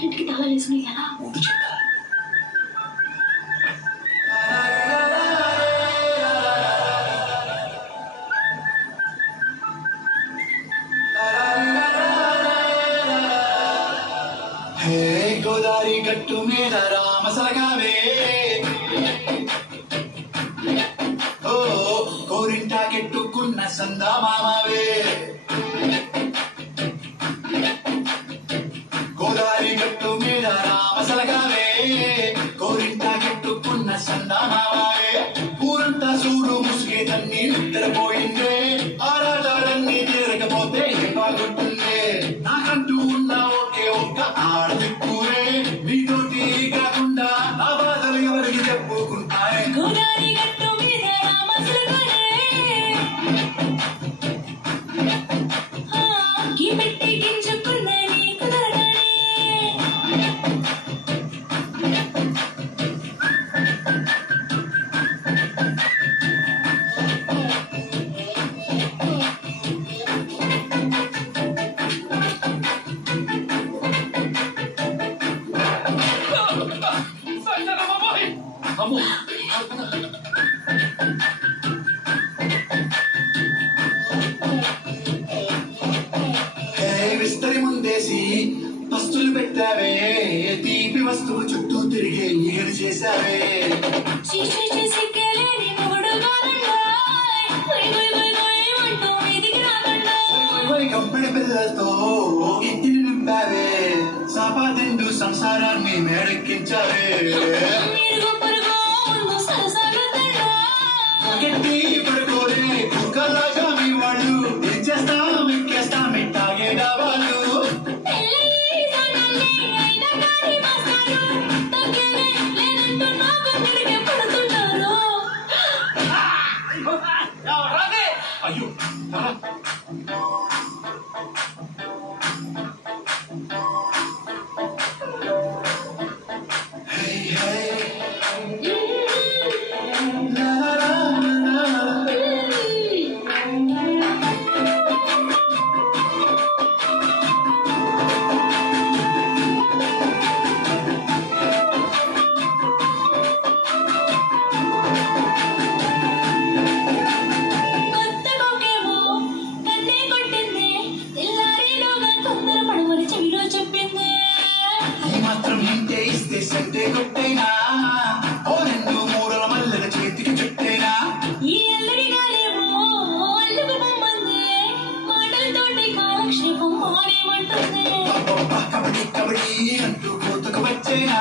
వాటికి తాళాలు వేసుకుని ఎలా ముందు చెప్తా. గోదావరి గట్టు మీద రామసలగావే ఓ కోరింటా కెట్టుకున్న సందా మామవే గోదావరి గట్టు మీద రామసలగావే కోరింటా కెట్టుకున్న సందా మామవే ఊరంతా చూడు ముసుగే తన్ని నిద్రపోయిందే ఆరాటాలన్నీ తీరకపోతే ఏం బాగుంటుందే నాకంటూ ఉన్న ఒకే ఒక్క ఆడదిక్కురే నీతోటి కాకుండా నా బాధలు ఎవరికి చెప్పుకుంటాయి గోదావరి గట్టు మీద రామసలగానే ఈ పెట్టి గింజుకున్న నీకు దరగానే విస్తరి ముందేసి పస్తులు పెట్టావే తీపి వస్తువు చుట్టూ తిరిగే ఏడు చేశావే కంపెనీ పిల్లలతో ఇంటిని నింపావే సాపాదిండు సంసారాన్ని మేడెక్కించావే గట్టి పడుకోలే కుక్కలాగా మీ వాళ్ళు ఏం చేస్తాం ఎక్కేస్తాం ఇట్టాగే వాళ్ళు అయ్యో సంటే కొట్టైనా ఓ రెండు మూరల మల్లెల చేతికి చుట్టైనా ఈ ఎల్లడిగాలేమో అల్లుకు బొమ్మంది మాటలతోటి కాలక్షేపం మానేమంటుంది కబడ్డీ కబడ్డీ అంటూ కోతకు వచ్చేనా